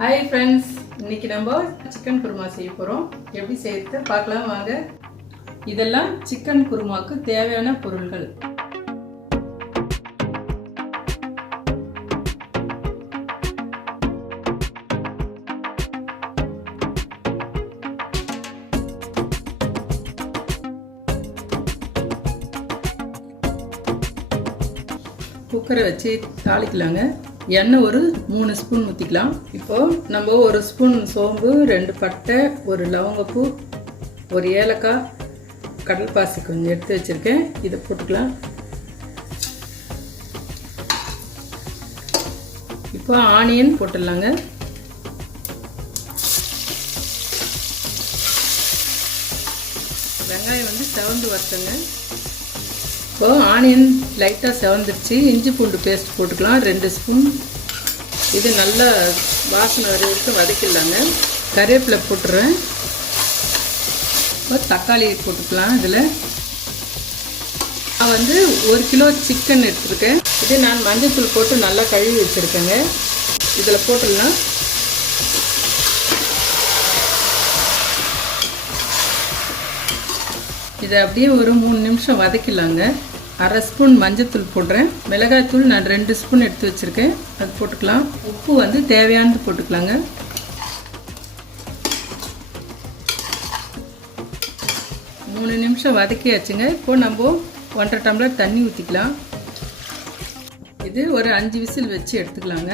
Hi friends, இன்னைக்கு நம்ம chicken kurma செய்ய போகிறோம். எப்படி செய்யறது பார்க்கலாம் வாங்க. இதெல்லாம் சிக்கன் குருமாவுக்கு தேவையான பொருள்கள். குக்கரை வச்சு தாளிக்கலாங்க. எண்ணெய் ஒரு 3 ஸ்பூன் ஊற்றிக்கலாம். இப்போது நம்ம 1 ஸ்பூன் சோம்பு, 2 பட்டை, 1 லவங்கப்பூ, 1 ஏலக்காய், கடல்பாசி கொஞ்சம் எடுத்து வச்சுருக்கேன். இதை போட்டுக்கலாம். இப்போ ஆனியன் போட்டுடலாங்க. வெங்காயம் வந்து செவந்து வறுத்துங்க. இப்போ ஆனியன் லைட்டாக செவந்துருச்சு. இஞ்சி பூண்டு பேஸ்ட் போட்டுக்கலாம் 2 ஸ்பூன். இது நல்லா வாசனை வர வரைக்கும் வதக்கிடலாங்க. கருவேப்பிலை போட்டுறேன். இப்போ தக்காளி போட்டுக்கலாம். இதில் நான் வந்து 1 கிலோ சிக்கன் எடுத்துருக்கேன். இது நான் மஞ்சள் போட்டு நல்லா கழுவி வச்சுருக்கேங்க. இதில் போட்டுடலாம். இதை அப்படியே ஒரு 3 நிமிஷம் வதக்கிடலாங்க. 1/2 ஸ்பூன் மஞ்சத்தூள் போடுறேன். மிளகாய்த்தூள் நான் 2 ஸ்பூன் எடுத்து வச்சுருக்கேன், அது போட்டுக்கலாம். உப்பு வந்து தேவையானது போட்டுக்கலாங்க. மூணு நிமிஷம் வதக்கியாச்சுங்க. இப்போது நம்ம 1.5 டம்ளர் தண்ணி ஊற்றிக்கலாம். இது ஒரு 5 விசில் வச்சு எடுத்துக்கலாங்க.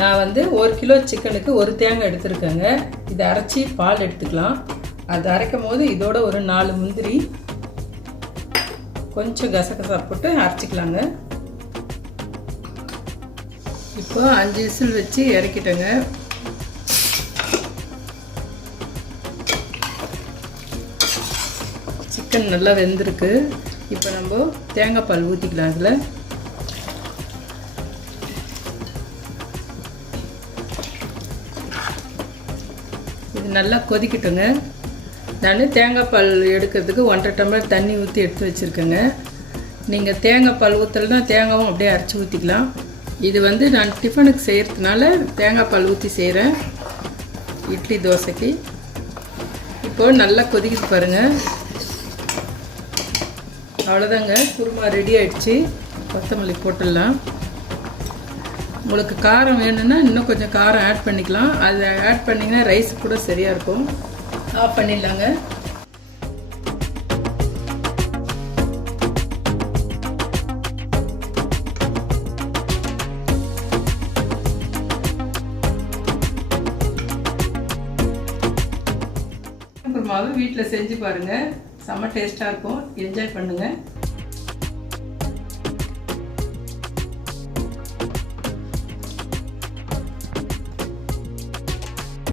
நான் வந்து 1 கிலோ சிக்கனுக்கு 1 தேங்காய் எடுத்துருக்கேங்க. இதை அரைச்சி பால் எடுத்துக்கலாம். அது அரைக்கும் போது இதோட ஒரு 4 முந்திரி, கொஞ்சம் கசகசா போட்டு அரைச்சிக்கலாங்க. இப்போ 5 விசில் வச்சு இறக்கிட்டேங்க. சிக்கன் நல்லா வெந்திருக்கு. இப்போ நம்ம தேங்காய் பால் ஊற்றிக்கலாம். அதில் இது நல்லா கொதிக்கட்டுங்க. நான் தேங்காய் பால் எடுக்கிறதுக்கு 1.5 டம்ளர் தண்ணி ஊற்றி எடுத்து வச்சுருக்கேங்க. நீங்கள் தேங்காய் பால் ஊற்றலைன்னா தேங்காயும் அப்படியே அரைச்சி ஊற்றிக்கலாம். இது வந்து நான் டிஃபனுக்கு செய்கிறதுனால தேங்காய் பால் ஊற்றி செய்கிறேன், இட்லி தோசைக்கு. இப்போது நல்லா கொதிக்கிட்டு பாருங்கள். அவ்வளோதாங்க, குருமா ரெடி ஆகிடுச்சு. கொத்தமல்லி போட்டுடலாம். உங்களுக்கு காரம் வேணும்னா இன்னும் கொஞ்சம் காரம் ஆட் பண்ணிக்கலாம். அதை ஆட் பண்ணிங்கன்னா ரைஸ் கூட சரியாக இருக்கும். ஆஃப் பண்ணிடலாங்க. குருமாவை வீட்டில் செஞ்சு பாருங்கள், செம்ம டேஸ்ட்டாக இருக்கும். என்ஜாய் பண்ணுங்கள்.